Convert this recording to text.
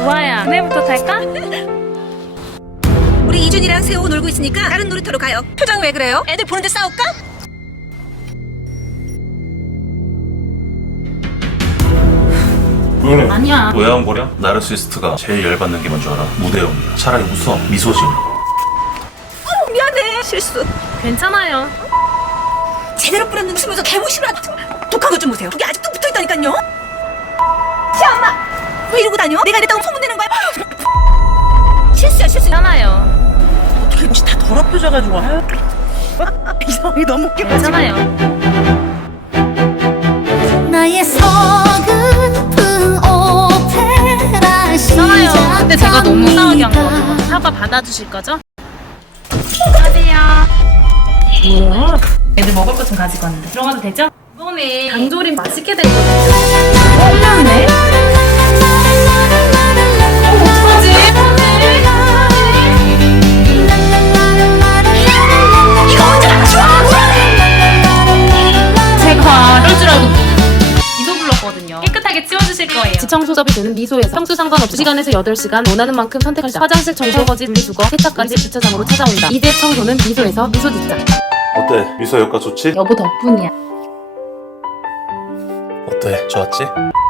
좋아요. 내일부터 잘까? 우리 이준이랑 세호 놀고 있으니까 다른 놀이터로 가요. 표정 왜 그래요? 애들 보는데 싸울까? 뭐래? 음. 아니야. 뭐야 뭐래? 나르시스트가 제일 열받는 게 뭔지 알아? 무대용이야. 차라리 웃어. 미소 지어. 미안해. 실수. 괜찮아요. 제대로 뿌렸는데 숨어서 개무시라. 독한 거 좀 보세요. 그게 아직도 붙어있다니까요. 왜 이러고 다녀? 내가 이랬다고 소문내는 거야? 실수야 실수 잖아요 어떻게 진짜 다 더럽혀져가지고 이상이 너무 웃겨 잖아요 나의 서글데 <잖아요. 근데> 제가 너무 싸우게 한거 사과 받아주실 거죠? 어디 뭐야? 애들 먹을 거좀 가지고 왔는데 들어가도 되죠? 이번에 강조림 네. 맛있게 된거 지청 소접이 되는 미소에서 평소 상관없이 시간에서 8시간 원하는 만큼 선택하자. 화장실 청소거지 분리수거 세탁까지 음색. 주차장으로 찾아온다. 이대 청소는 미소에서 미소직장. 어때? 미소 효과 좋지? 여보 덕분이야. 어때? 좋았지?